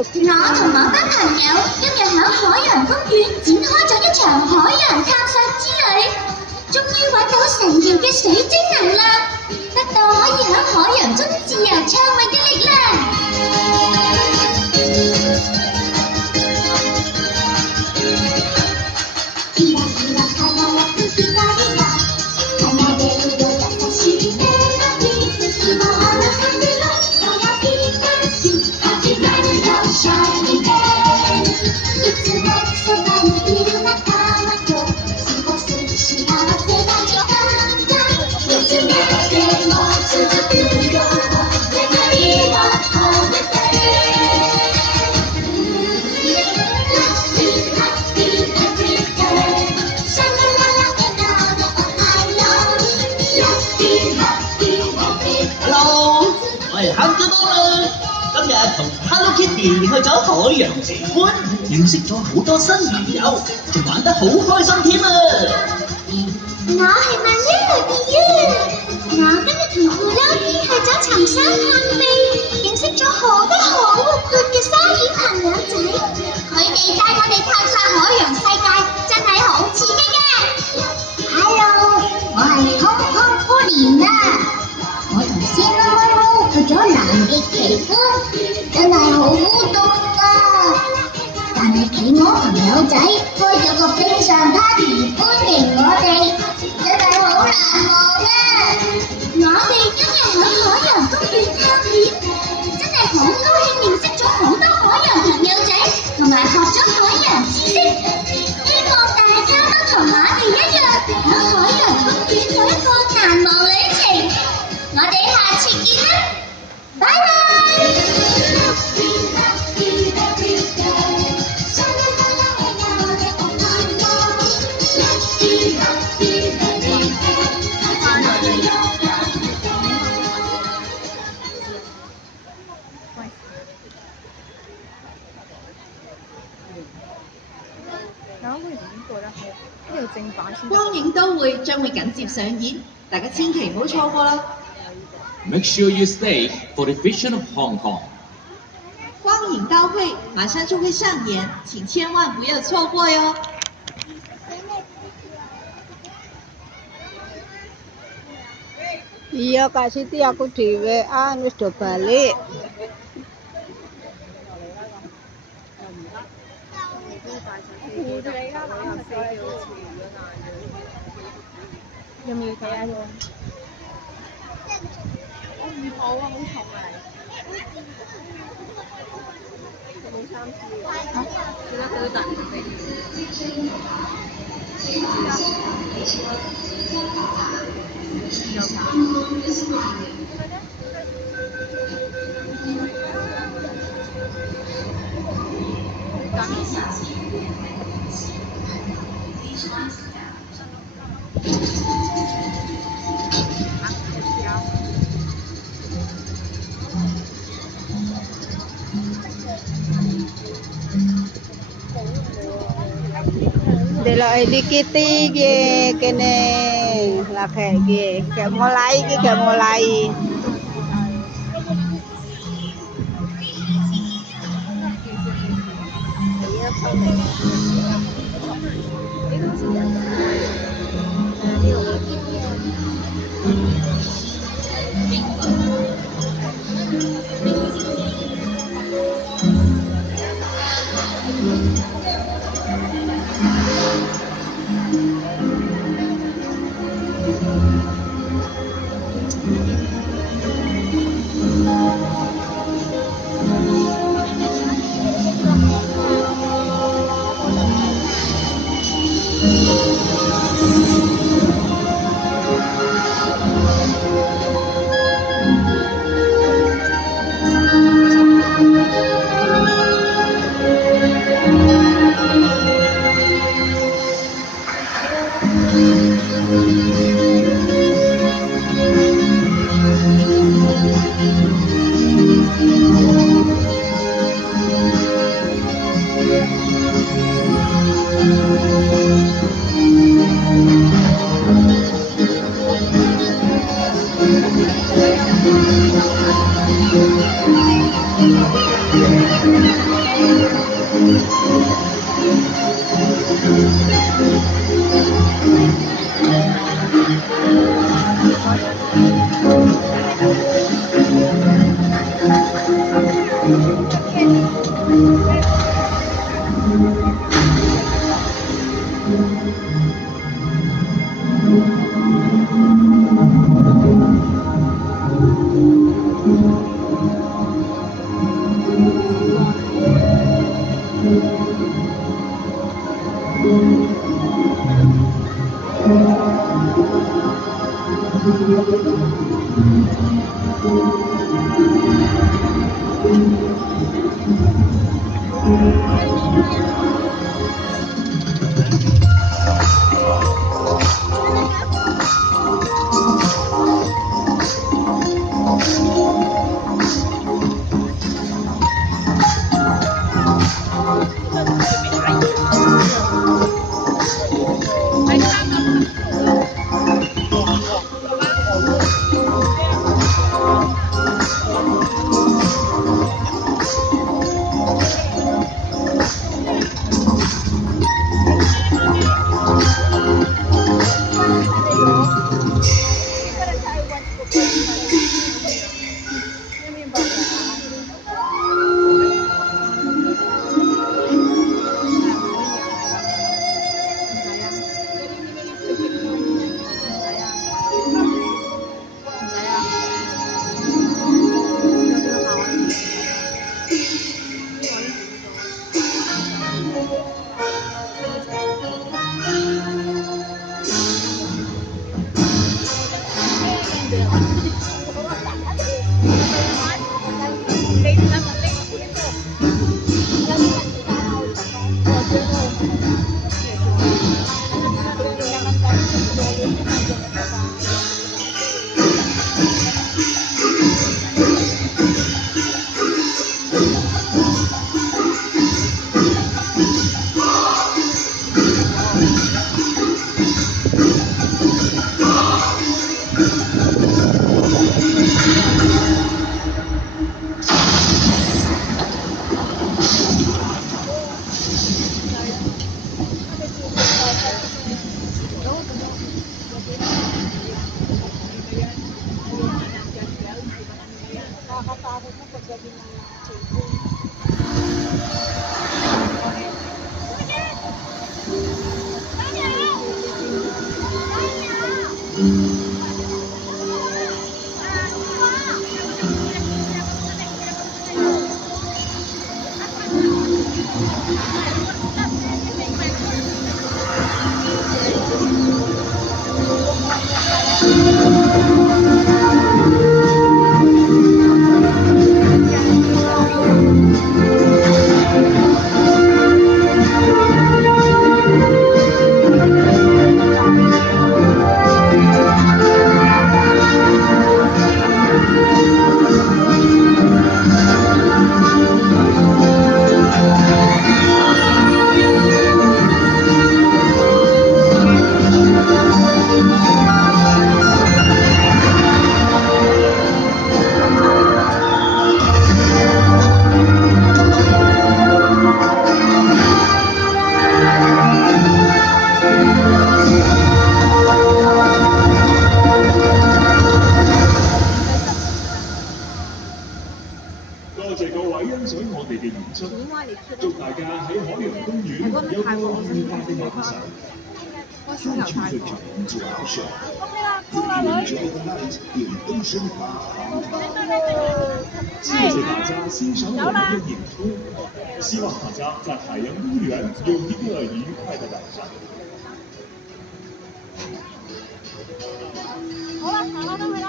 我同我班朋友今日喺海洋公園展開咗一場海洋探索之旅，終於揾到神奇嘅水晶能量，得到可以喺海洋中自由暢泳嘅力量。行咗多啦！今日同 Hello Kitty 去咗海洋奇觀，認識咗好多新朋友，仲玩得好開心添啊！我係萬一來別啊！我今日同胡撈姨去咗長沙探秘，認識咗好多好活潑嘅鯊魚朋友仔，佢哋帶我哋探索海洋世界，真係好刺激嘅。Hello， 我係空空夫蓮啊！我同仙媽媽去咗南極奇觀，真係好污毒啊！但係企鵝朋友仔開咗個冰上 party 歡迎我哋，真係好難忘啊！我哋今日喺海洋公園探險，真係好高興認識咗好多海洋朋友仔，同埋學咗海洋知識。希望大家都同我哋一樣喺海洋公園有一個難忘旅程。我哋下次見啦，拜拜。光影都會將會緊接上演，大家千祈唔好錯過啦！ Make sure you stay for the Vision of Hong Kong. 光影刀會馬上就會上演，請千萬不要錯過喲！Iya Kak Siti, aku dhewean wis do balik. Delok dikit iki kene lagi iki, gak mulai. 多謝各位欣賞我哋嘅演出，祝大家喺海洋公園有個愉快嘅晚上。From Traffic to our show, you enjoy the night in Ocean Park Downtown。謝謝大家欣賞我們的演出，希望大家在海洋公園有一個愉快的晚上。好啦，行啦，得去啦。